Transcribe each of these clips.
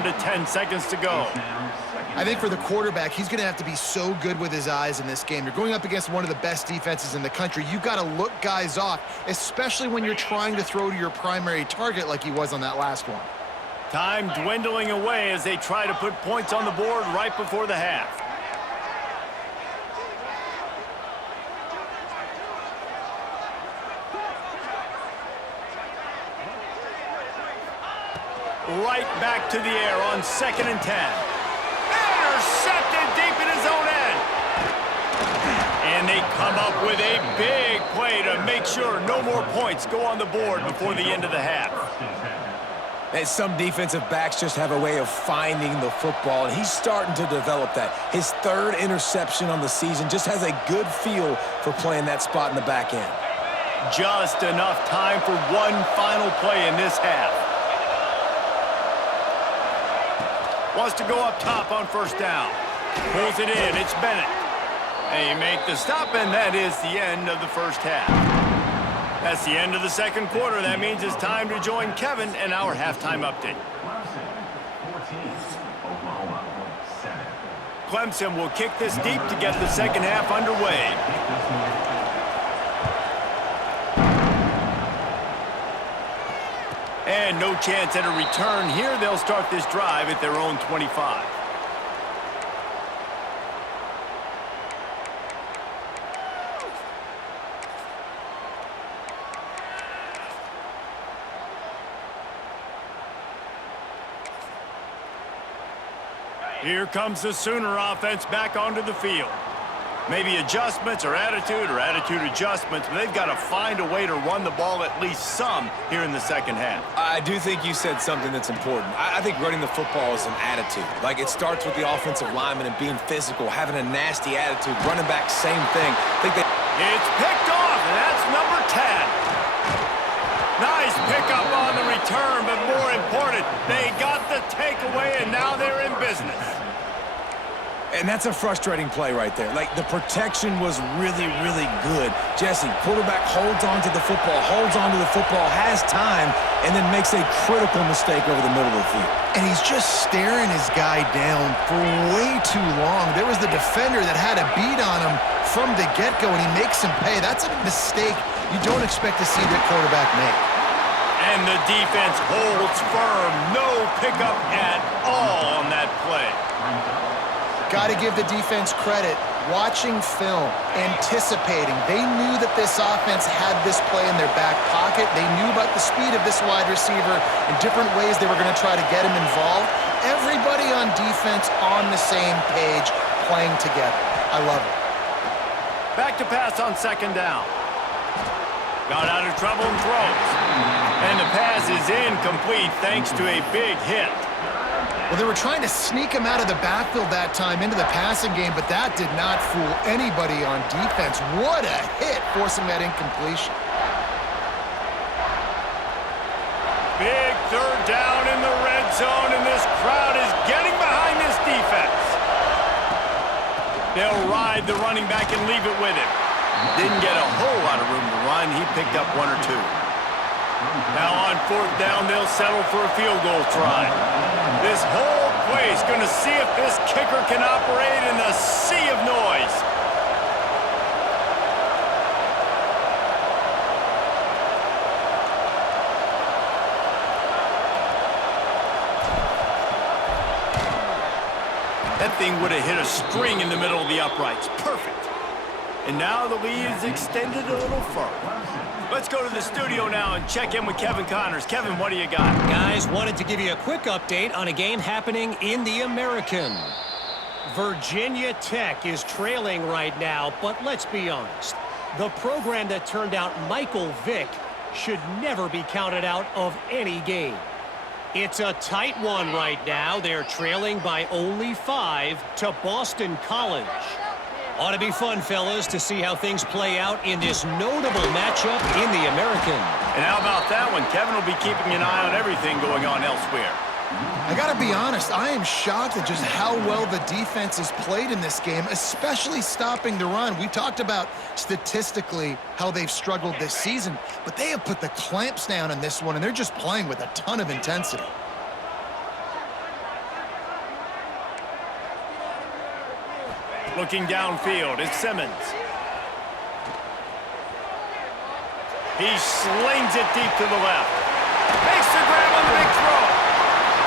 down to 10 seconds to go. I think for the quarterback, he's going to have to be so good with his eyes in this game. You're going up against one of the best defenses in the country. You've got to look guys off, especially when you're trying to throw to your primary target like he was on that last one. Time dwindling away as they try to put points on the board right before the half. Right back to the air on 2nd and 10. Intercepted deep in his own end. And they come up with a big play to make sure no more points go on the board before the end of the half. And some defensive backs just have a way of finding the football, and he's starting to develop that. His 3rd interception on the season, just has a good feel for playing that spot in the back end. Just enough time for one final play in this half. Wants to go up top on 1st down. Pulls it in. It's Bennett. They make the stop, and that is the end of the 1st half. That's the end of the 2nd quarter. That means it's time to join Kevin in our halftime update. Clemson will kick this deep to get the 2nd half underway. And no chance at a return here. They'll start this drive at their own 25. Here comes the Sooner offense back onto the field. Maybe adjustments or attitude adjustments, but they've got to find a way to run the ball at least some here in the 2nd half. I do think you said something that's important. I think running the football is an attitude. Like, it starts with the offensive lineman and being physical, having a nasty attitude. Running back, same thing. It's picked off, and that's number 10. Nice pickup on the return, but more important, they got the takeaway, and now they're in business. And that's a frustrating play right there. Like, the protection was really, really good. Jesse, quarterback holds on to the football, has time, and then makes a critical mistake over the middle of the field. And he's just staring his guy down for way too long. There was the defender that had a beat on him from the get-go, and he makes him pay. That's a mistake you don't expect to see the quarterback make. And the defense holds firm. No pickup at all on that play. Got to give the defense credit. Watching film, anticipating. They knew that this offense had this play in their back pocket. They knew about the speed of this wide receiver and different ways they were going to try to get him involved. Everybody on defense on the same page, playing together. I love it. Back to pass on 2nd down. Got out of trouble and throws. And the pass is incomplete thanks to a big hit. Well, they were trying to sneak him out of the backfield that time into the passing game, but that did not fool anybody on defense. What a hit, forcing that incompletion. Big 3rd down in the red zone, and this crowd is getting behind this defense. They'll ride the running back and leave it with him. Didn't get a whole lot of room to run. He picked up 1 or 2. Now on 4th down, they'll settle for a field goal try. This whole place going to see if this kicker can operate in the sea of noise. That thing would have hit a string in the middle of the uprights. Perfect. And now the lead is extended a little further. Let's go to the studio now and check in with Kevin Connors. Kevin, what do you got? Guys, wanted to give you a quick update on a game happening in the American. Virginia Tech is trailing right now, but let's be honest. The program that turned out Michael Vick should never be counted out of any game. It's a tight one right now. They're trailing by only 5 to Boston College. Ought to be fun, fellas, to see how things play out in this notable matchup in the American. And how about that one? Kevin will be keeping an eye on everything going on elsewhere. I got to be honest, I am shocked at just how well the defense has played in this game, especially stopping the run. We talked about statistically how they've struggled this season, but they have put the clamps down in this one, and they're just playing with a ton of intensity. Looking downfield, it's Simmons. He slings it deep to the left. Makes the grab on the big throw.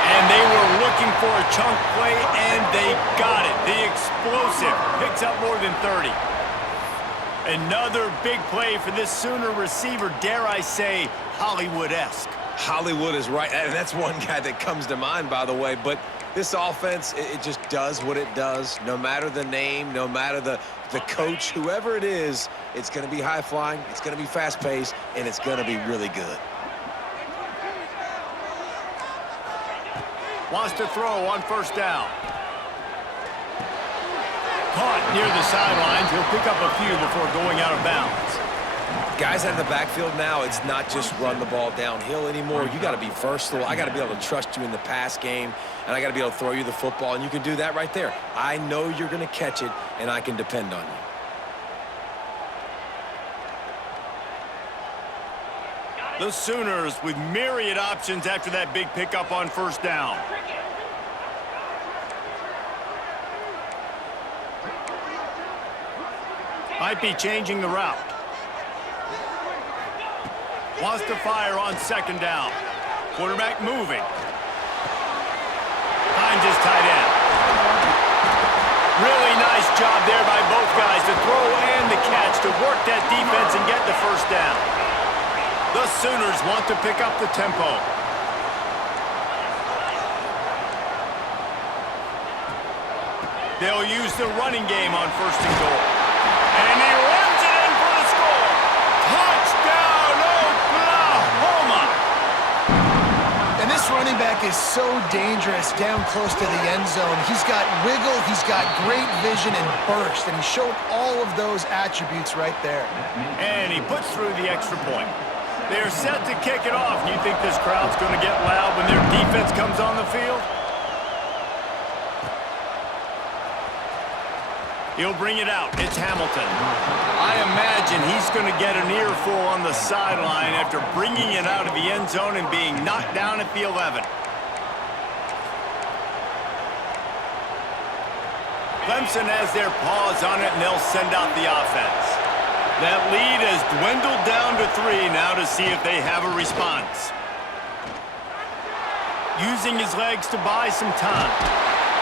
And they were looking for a chunk play, and they got it. The explosive picks up more than 30. Another big play for this Sooner receiver, dare I say, Hollywood-esque. Hollywood is right, and that's one guy that comes to mind, by the way. But this offense, it just does what it does. No matter the name, no matter the coach, whoever it is, it's going to be high-flying, it's going to be fast-paced, and it's going to be really good. Wants to throw on first down. Caught near the sidelines. He'll pick up a few before going out of bounds. Guys out of the backfield now, it's not just run the ball downhill anymore. You got to be versatile. I got to be able to trust you in the pass game, and I got to be able to throw you the football, and you can do that right there. I know you're going to catch it, and I can depend on you. The Sooners with myriad options after that big pickup on first down. Might be changing the route. Wants to fire on second down. Quarterback moving. Finds his tight end. Really nice job there by both guys to throw and the catch to work that defense and get the first down. The Sooners want to pick up the tempo. They'll use the running game on first and goal. And he runs it in for the score. Touchdown, Oklahoma! And this running back is so dangerous down close to the end zone. He's got wiggle, he's got great vision and burst, and he showed all of those attributes right there. And he puts through the extra point. They're set to kick it off. You think this crowd's going to get loud when their defense comes on the field? He'll bring it out. It's Hamilton. I imagine he's going to get an earful on the sideline after bringing it out of the end zone and being knocked down at the 11. Clemson has their paws on it, and they'll send out the offense. That lead has dwindled down to 3 now to see if they have a response. Using his legs to buy some time.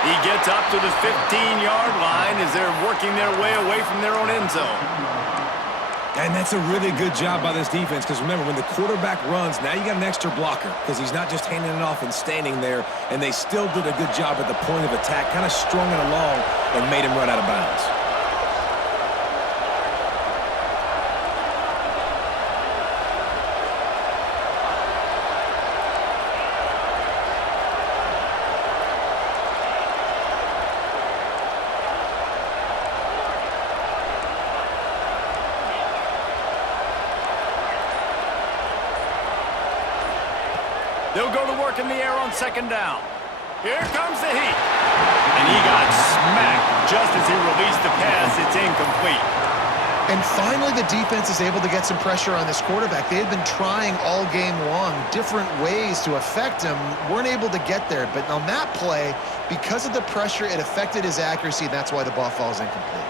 He gets up to the 15-yard line as they're working their way away from their own end zone. And that's a really good job by this defense, because remember, when the quarterback runs, now you got an extra blocker, because he's not just handing it off and standing there, and they still did a good job at the point of attack, kind of strung it along and made him run out of bounds. They'll go to work in the air on second down. Here comes the heat. And he got smacked just as he released the pass. It's incomplete. And finally, the defense is able to get some pressure on this quarterback. They had been trying all game long different ways to affect him, weren't able to get there. But on that play, because of the pressure, it affected his accuracy, and that's why the ball falls incomplete.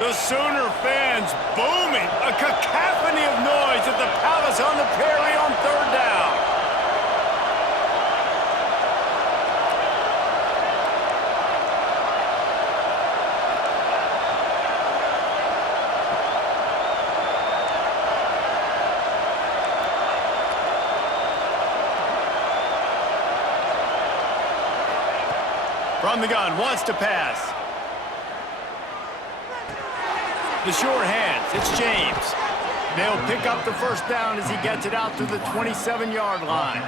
The Sooner fans booming, a cacophony of noise at the Palace on the Prairie on third down. From the gun, wants to pass. The sure hands, it's James. They'll pick up the first down as he gets it out to the 27-yard line.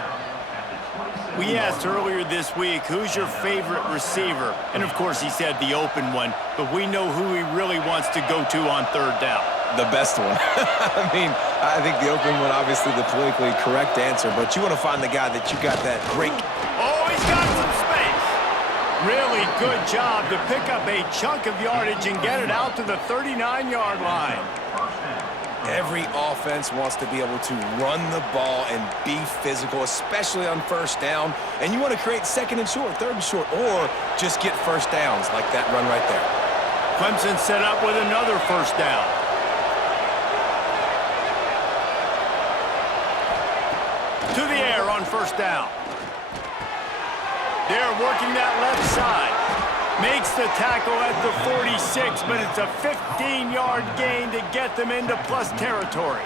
We asked earlier this week, who's your favorite receiver? And of course he said the open one, but we know who he really wants to go to on third down. The best one. I mean, I think the open one, obviously the politically correct answer, but you want to find the guy that you got that great. Oh, he's got some space. Really good job to pick up a chunk of yardage and get it out to the 39-yard line. Every offense wants to be able to run the ball and be physical, especially on first down. And you want to create second and short, third and short, or just get first downs like that run right there. Clemson set up with another first down. To the air on first down. They're working that left side. Makes the tackle at the 46, but it's a 15-yard gain to get them into plus territory.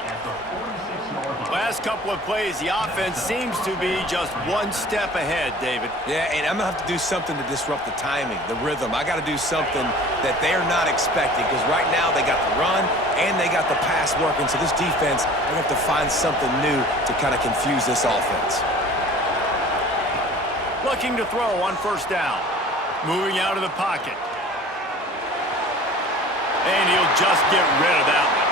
Last couple of plays, the offense seems to be just one step ahead, David. Yeah, and I'm going to have to do something to disrupt the timing, the rhythm. I got to do something that they're not expecting, because right now they got the run and they got the pass working. So this defense, they're going to have to find something new to kind of confuse this offense. Looking to throw on first down. Moving out of the pocket. And he'll just get rid of that one.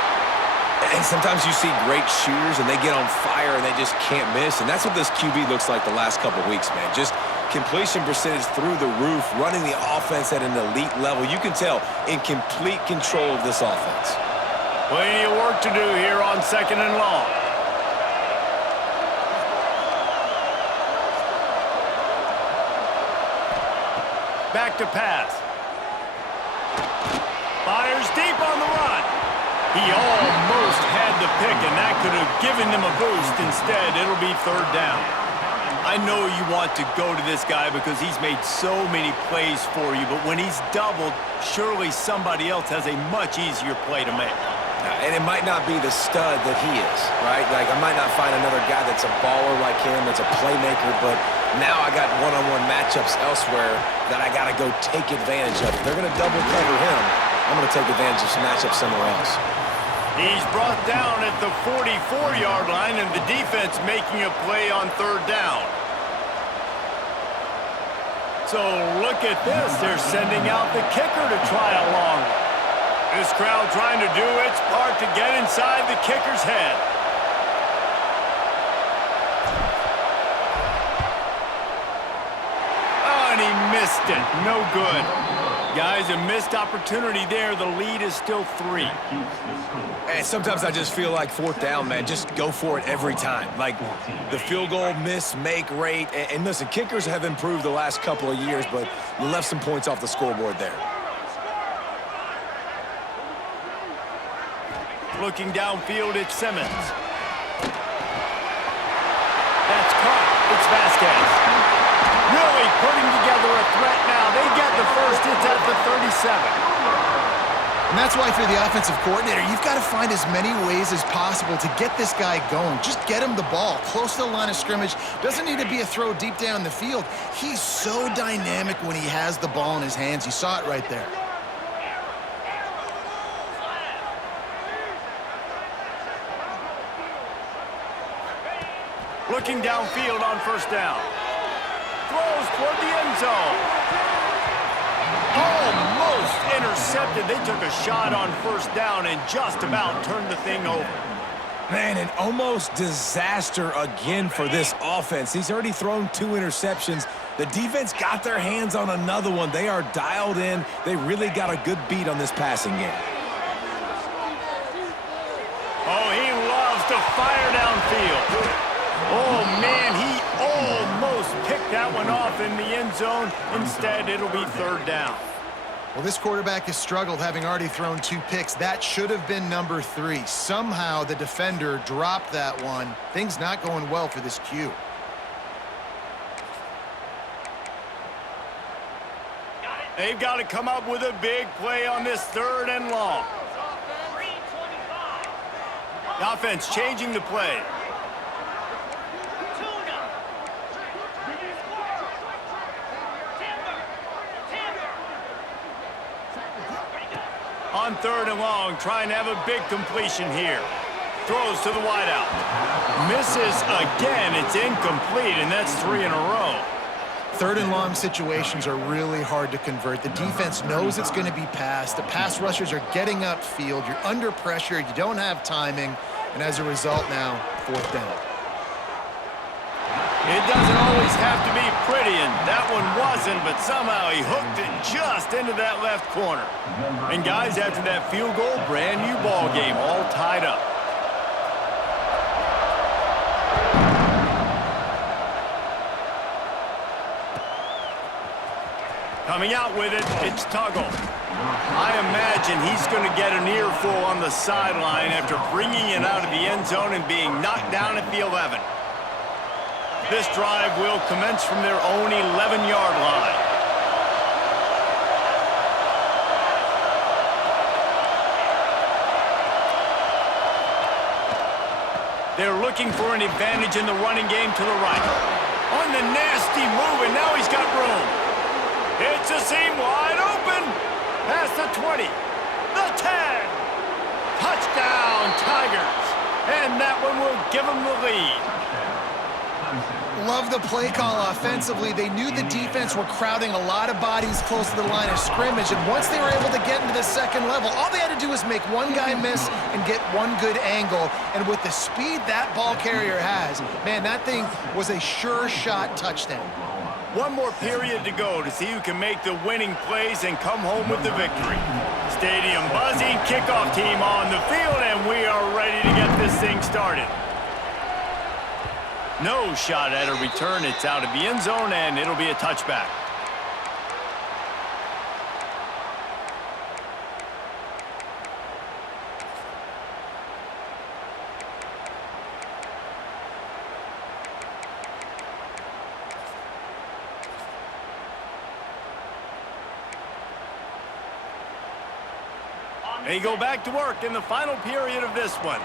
And sometimes you see great shooters and they get on fire and they just can't miss. And that's what this QB looks like the last couple of weeks, man. Just completion percentage through the roof, running the offense at an elite level. You can tell in complete control of this offense. Plenty of work to do here on second and long. Back to pass. Fires deep on the run. He almost had the pick, and that could have given them a boost. Instead, it'll be third down. I know you want to go to this guy because he's made so many plays for you, but when he's doubled, surely somebody else has a much easier play to make. And it might not be the stud that he is, right? Like, I might not find another guy that's a baller like him, that's a playmaker, but now I got one-on-one matchups elsewhere that I got to go take advantage of. If they're going to double cover him, I'm going to take advantage of some matchups somewhere else. He's brought down at the 44-yard line, and the defense making a play on third down. So look at this. They're sending out the kicker to try a long one. This crowd trying to do its part to get inside the kicker's head. Oh, and he missed it. No good. Guys, a missed opportunity there. The lead is still 3. And sometimes I just feel like fourth down, man, just go for it every time. Like the field goal miss-make rate. And listen, kickers have improved the last couple of years, but you left some points off the scoreboard there. Looking downfield, it's Simmons. That's caught. It's Vasquez. Really putting together a threat now. They get the first. It's at the 37. And that's why if you're the offensive coordinator, you've got to find as many ways as possible to get this guy going. Just get him the ball close to the line of scrimmage. Doesn't need to be a throw deep down the field. He's so dynamic when he has the ball in his hands. You saw it right there. Looking downfield on first down. Throws toward the end zone. Almost intercepted. They took a shot on first down and just about turned the thing over. Man, an almost disaster again for this offense. He's already thrown 2 interceptions. The defense got their hands on another one. They are dialed in. They really got a good beat on this passing game. Oh, he loves to fire downfield. Oh, man, he almost picked that one off in the end zone. Instead, it'll be third down. Well, this quarterback has struggled, having already thrown 2 picks. That should have been number 3. Somehow the defender dropped that one. Things not going well for this Q. They've got to come up with a big play on this third and long. The offense changing the play. On third and long, trying to have a big completion here. Throws to the wideout. Misses again. It's incomplete, and that's 3 in a row. Third and long situations are really hard to convert. The defense knows it's going to be passed. The pass rushers are getting upfield. You're under pressure. You don't have timing. And as a result now, fourth down. It doesn't always have to be pretty, and that one wasn't, but somehow he hooked it just into that left corner. And guys, after that field goal, brand new ball game, all tied up. Coming out with it, it's Tuggle. I imagine he's going to get an earful on the sideline after bringing it out of the end zone and being knocked down at the 11. This drive will commence from their own 11-yard line. They're looking for an advantage in the running game to the right. On the nasty move, and now he's got room. It's a seam wide open. Past the 20, the 10. Touchdown, Tigers. And that one will give them the lead. Love the play call offensively. They knew the defense were crowding a lot of bodies close to the line of scrimmage, and once they were able to get into the second level, all they had to do was make one guy miss and get one good angle, and with the speed that ball carrier has, man, that thing was a sure shot touchdown. One more period to go to see who can make the winning plays and come home with the victory. Stadium buzzing, kickoff team on the field, and we are ready to get this thing started. No shot at a return. It's out of the end zone, and it'll be a touchback. They go back to work in the final period of this one.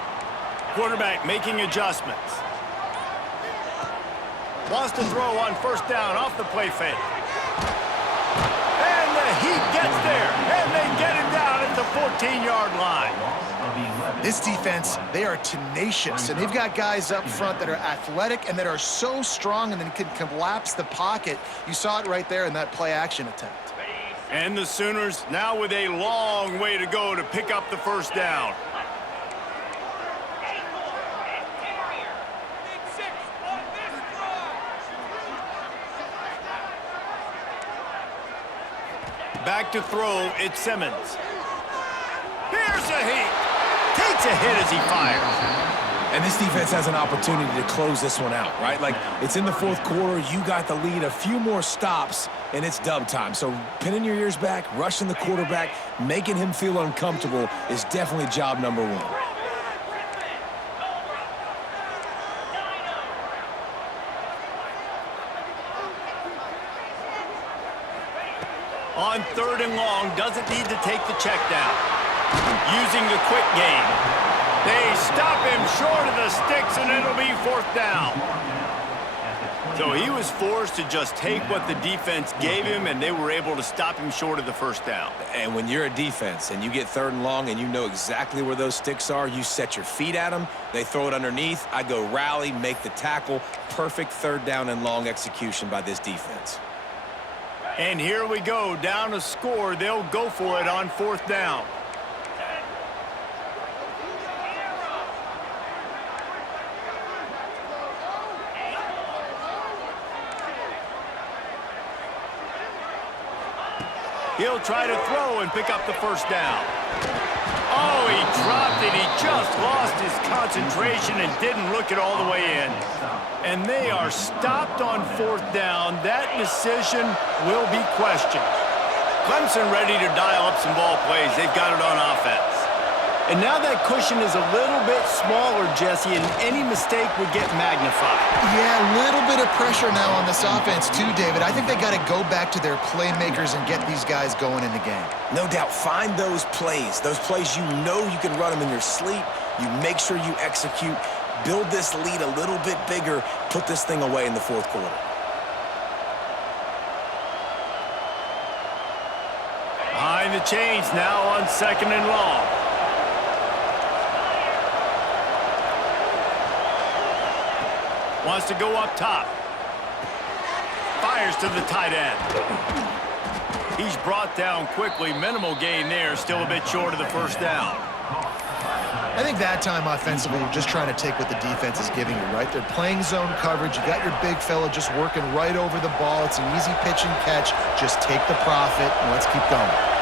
Quarterback making adjustments. Wants to throw on first down off the play fake. And the Heat gets there, and they get it down at the 14-yard line. This defense, they are tenacious, and they've got guys up front that are athletic and that are so strong and then can collapse the pocket. You saw it right there in that play-action attempt. And the Sooners now with a long way to go to pick up the first down. Back to throw, it's Simmons. Here's a Heat. Takes a hit as he fires. And this defense has an opportunity to close this one out, right? Like, it's in the fourth quarter, you got the lead, a few more stops, and it's dub time. So pinning your ears back, rushing the quarterback, making him feel uncomfortable is definitely job number one. On third and long, doesn't need to take the check down. Using the quick game. They stop him short of the sticks, and it'll be fourth down. So he was forced to just take what the defense gave him, and they were able to stop him short of the first down. And when you're a defense and you get third and long and you know exactly where those sticks are, you set your feet at them, they throw it underneath, I go rally, make the tackle. Perfect third down and long execution by this defense. And here we go, down a score. They'll go for it on fourth down. He'll try to throw and pick up the first down. Oh, he dropped it. He just lost his concentration and didn't look it all the way in. And they are stopped on fourth down. That decision will be questioned. Clemson ready to dial up some ball plays. They've got it on offense. And now that cushion is a little bit smaller, Jesse, and any mistake would get magnified. Yeah, a little bit of pressure now on this offense too, David. I think they got to go back to their playmakers and get these guys going in the game. No doubt, find those plays you know you can run them in your sleep. You make sure you execute, build this lead a little bit bigger, put this thing away in the fourth quarter. Behind the chains now on second and long. Wants to go up top. Fires to the tight end. He's brought down quickly. Minimal gain there. Still a bit short of the first down. I think that time offensively, you're just trying to take what the defense is giving you, right? They're playing zone coverage. You got your big fella just working right over the ball. It's an easy pitch and catch. Just take the profit and let's keep going.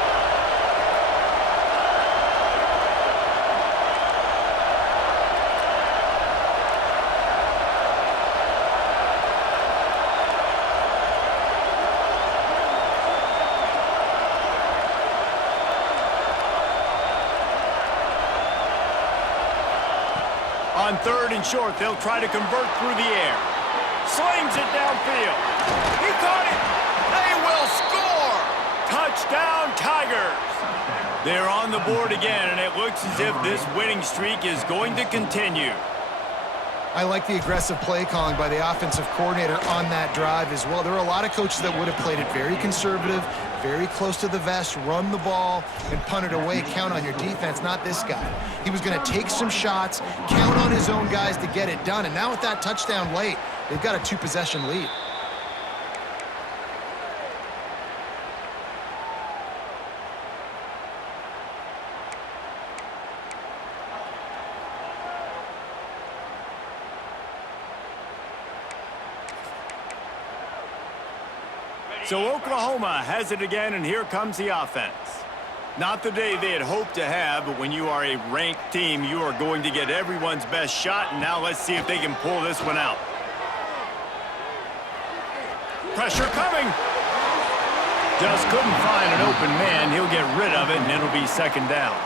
third and short. They'll try to convert through the air. Slings it downfield. He caught it. They will score. Touchdown, Tigers. They're on the board again, and it looks as if this winning streak is going to continue. I like the aggressive play calling by the offensive coordinator on that drive as well. There are a lot of coaches that would have played it very conservative, very close to the vest, run the ball, and punt it away. Count on your defense, not this guy. He was going to take some shots, count on his own guys to get it done. And now with that touchdown late, they've got a 2-possession lead. So Oklahoma has it again, and here comes the offense. Not the day they had hoped to have, but when you are a ranked team, you are going to get everyone's best shot, and now let's see if they can pull this one out. Pressure coming. Just couldn't find an open man. He'll get rid of it, and it'll be second down.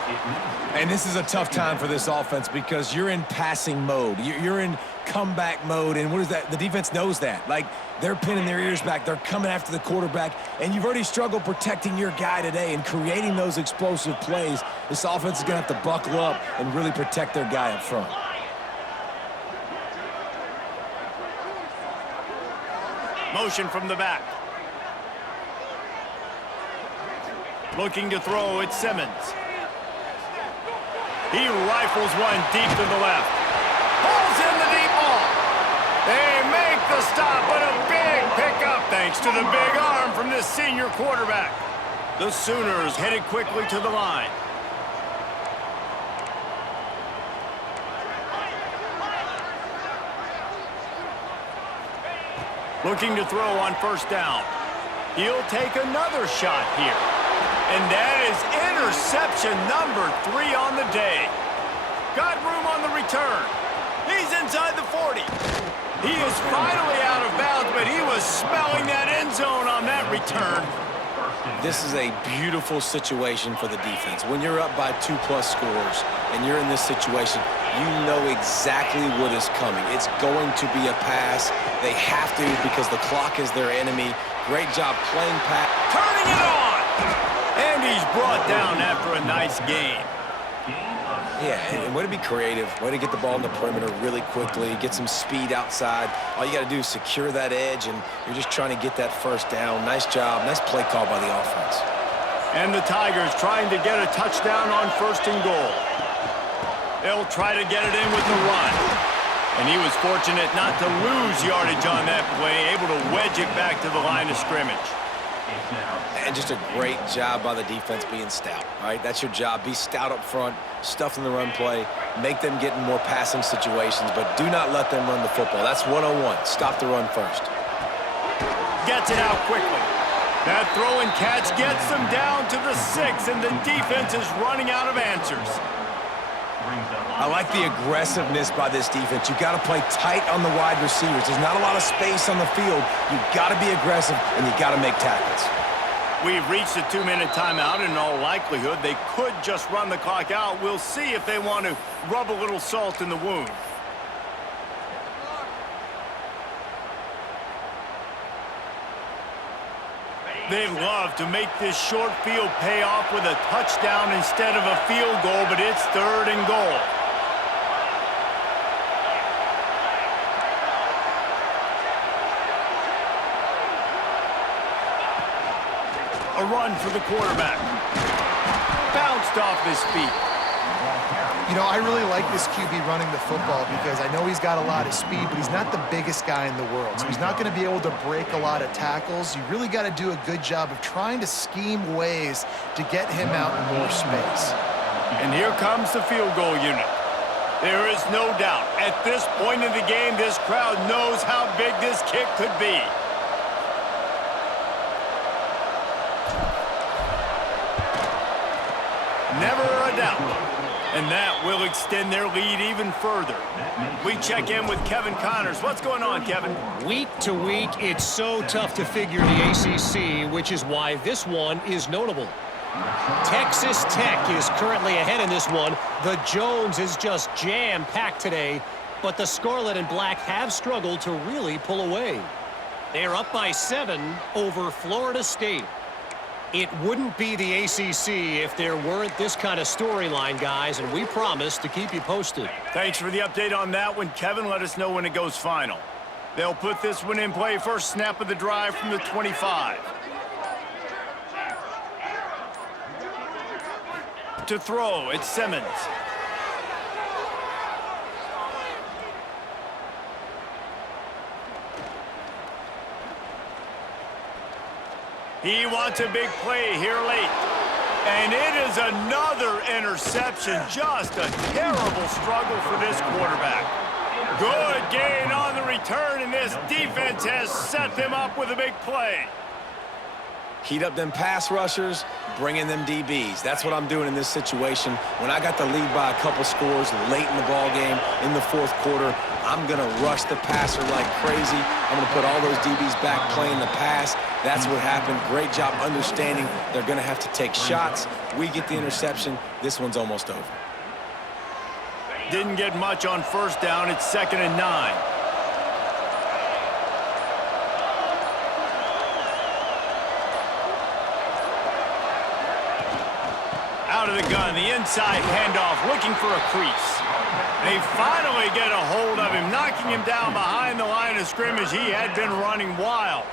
And this is a tough time for this offense because you're in passing mode. You're in comeback mode, and what is that? The defense knows that. Like, they're pinning their ears back. They're coming after the quarterback, and you've already struggled protecting your guy today and creating those explosive plays. This offense is going to have to buckle up and really protect their guy up front. Motion from the back. Looking to throw, it's Simmons. He rifles one deep to the left. Pulls in the deep ball. They make the stop, but a big pickup thanks to the big arm from this senior quarterback. The Sooners headed quickly to the line. Looking to throw on first down. He'll take another shot here. And that is interception number 3 on the day. Got room on the return. He's inside the 40. He is finally out of bounds, but he was smelling that end zone on that return. This is a beautiful situation for the defense. When you're up by 2+ scores and you're in this situation, you know exactly what is coming. It's going to be a pass. They have to because the clock is their enemy. Great job playing pass. Turning it on! And he's brought down after a nice gain. Yeah, and way to be creative. Way to get the ball in the perimeter really quickly, get some speed outside. All you got to do is secure that edge, and you're just trying to get that first down. Nice job. Nice play call by the offense. And the Tigers trying to get a touchdown on first and goal. They'll try to get it in with the run. And he was fortunate not to lose yardage on that play, able to wedge it back to the line of scrimmage. And just a great job by the defense being stout, all right? That's your job. Be stout up front, stuff in the run play, make them get in more passing situations, but do not let them run the football. That's 101. Stop the run first. Gets it out quickly. That throw and catch gets them down to the 6, and the defense is running out of answers. I like the aggressiveness by this defense. You got to play tight on the wide receivers. There's not a lot of space on the field. You got to be aggressive, and you got to make tackles. We've reached a 2-minute timeout, and in all likelihood, they could just run the clock out. We'll see if they want to rub a little salt in the wound. They'd love to make this short field pay off with a touchdown instead of a field goal, but it's 3rd and goal. A run for the quarterback. Bounced off his feet. You know, I really like this QB running the football because I know he's got a lot of speed, but he's not the biggest guy in the world. So he's not going to be able to break a lot of tackles. You really got to do a good job of trying to scheme ways to get him out in more space. And here comes the field goal unit. There is no doubt, at this point in the game, this crowd knows how big this kick could be. Never a doubt. And that will extend their lead even further. We check in with Kevin Connors. What's going on, Kevin? Week to week, it's so tough to figure the ACC, which is why this one is notable. Texas Tech is currently ahead in this one. The Jones is just jam-packed today. but the Scarlet and Black have struggled to really pull away. They're up by 7 over Florida State. It wouldn't be the ACC if there weren't this kind of storyline, guys, and we promise to keep you posted. Thanks for the update on that one, Kevin. Let us know when it goes final. They'll put this one in play first snap of the drive from the 25. To throw, it's Simmons. He wants a big play here late. And it is another interception. Just a terrible struggle for this quarterback. Good gain on the return, and this defense has set them up with a big play. Heat up them pass rushers, bring in them DBs. That's what I'm doing in this situation. When I got the lead by a couple scores late in the ball game, in the fourth quarter, I'm going to rush the passer like crazy. I'm going to put all those DBs back playing the pass. That's what happened. Great job understanding they're going to have to take shots. We get the interception. This one's almost over. Didn't get much on first down. It's 2nd and 9. Out of the gun, the inside handoff, looking for a crease. They finally get a hold of him, knocking him down behind the line of scrimmage. He had been running wild.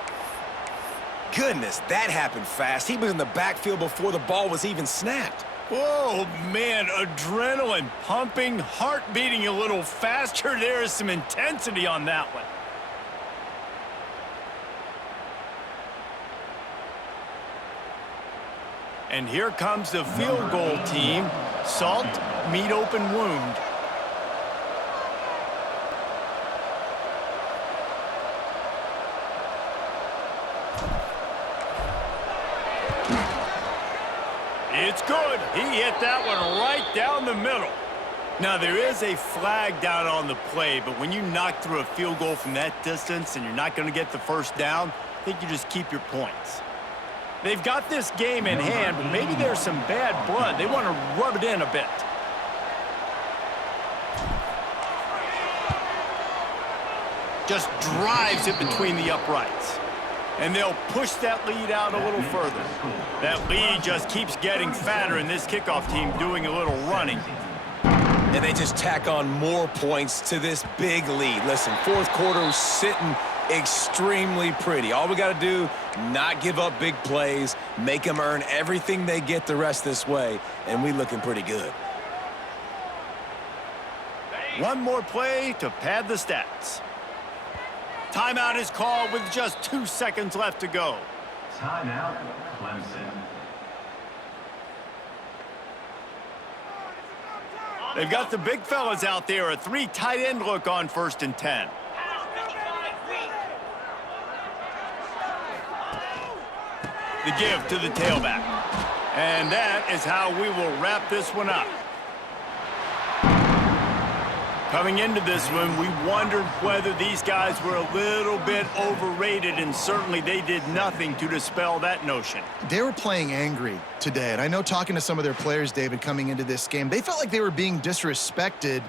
Goodness, that happened fast. He was in the backfield before the ball was even snapped. Oh, man, adrenaline pumping, heart beating a little faster. There is some intensity on that one. And here comes the field goal team. Salt, meet open wound. It's good. He hit that one right down the middle. Now, there is a flag down on the play, but when you knock through a field goal from that distance and you're not going to get the first down, I think you just keep your points. They've got this game in hand, but maybe there's some bad blood. They want to rub it in a bit. Just drives it between the uprights. And they'll push that lead out a little further. That lead just keeps getting fatter, and this kickoff team doing a little running. And they just tack on more points to this big lead. Listen, fourth quarter sitting extremely pretty. All we got to do, not give up big plays, make them earn everything they get the rest this way, and we looking pretty good. One more play to pad the stats. Timeout is called with just 2 seconds left to go. Timeout, Clemson. They've got the big fellas out there, a 3 tight end look on 1st and 10. The give to the tailback. And that is how we will wrap this one up. Coming into this one, we wondered whether these guys were a little bit overrated, and certainly they did nothing to dispel that notion. They were playing angry today, and I know talking to some of their players, David, coming into this game, they felt like they were being disrespected.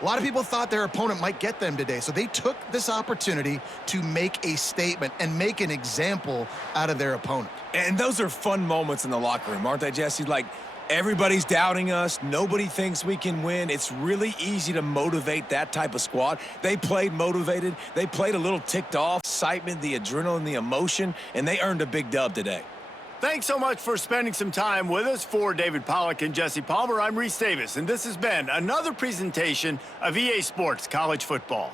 A lot of people thought their opponent might get them today, so they took this opportunity to make a statement and make an example out of their opponent. And those are fun moments in the locker room, aren't they, Jesse? Like, everybody's doubting us. Nobody thinks we can win. It's really easy to motivate that type of squad. They played motivated. They played a little ticked off. Excitement, the adrenaline, the emotion, and they earned a big dub today. Thanks so much for spending some time with us. For David Pollack and Jesse Palmer, I'm Reese Davis, and this has been another presentation of EA Sports College Football.